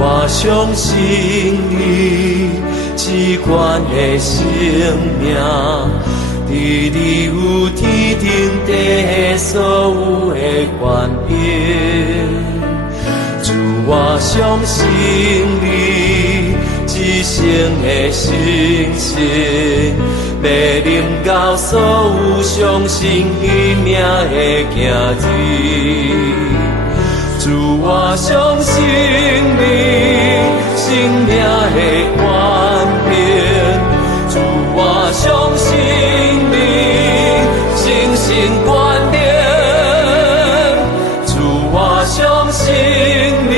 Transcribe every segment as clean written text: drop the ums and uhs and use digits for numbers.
我相信你赐权的生命，伫你有天顶地下所有的权柄。主，我相信你一生的信心，要领到所有相信你名的行人。主，我相信你生命的权柄。主，我相信你精神观念。主，我相信你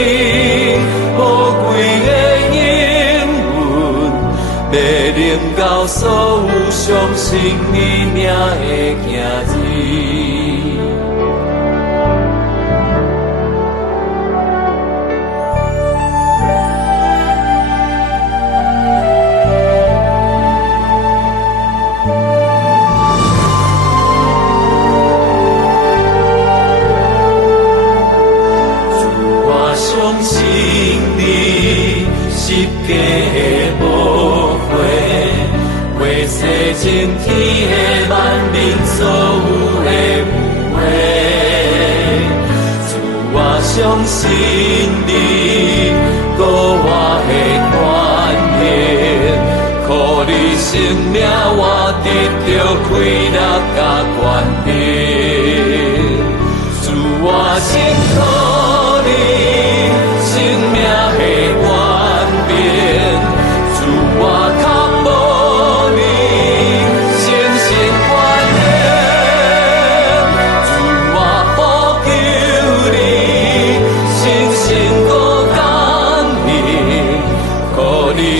宝贵的应允，要领到所有相信你名的行人。晴天的万民所有的有为，主，我相信你，给我的权限，予你生命我得到快乐甲权柄。主，我信靠你生命的权柄。主，我靠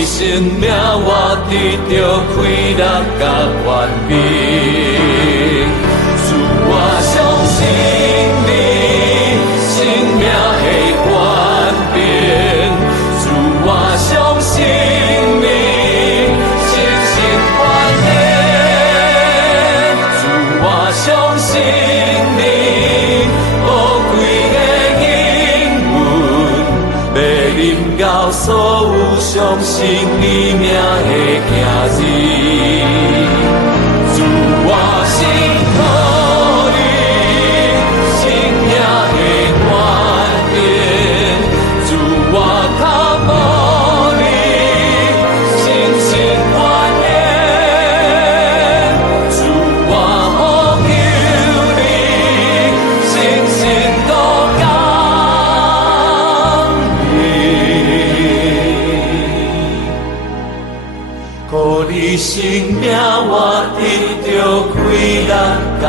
生命我得到快乐甲权柄。主，我相信你生命的权柄。主，我相信你精神观念。主，我相信你宝贵的应允，要领到所有相信你名的行人。主，我信靠你生命的权柄。主，我靠慕你精神观念。主，我呼求你精神都感予你生命我得到快乐甲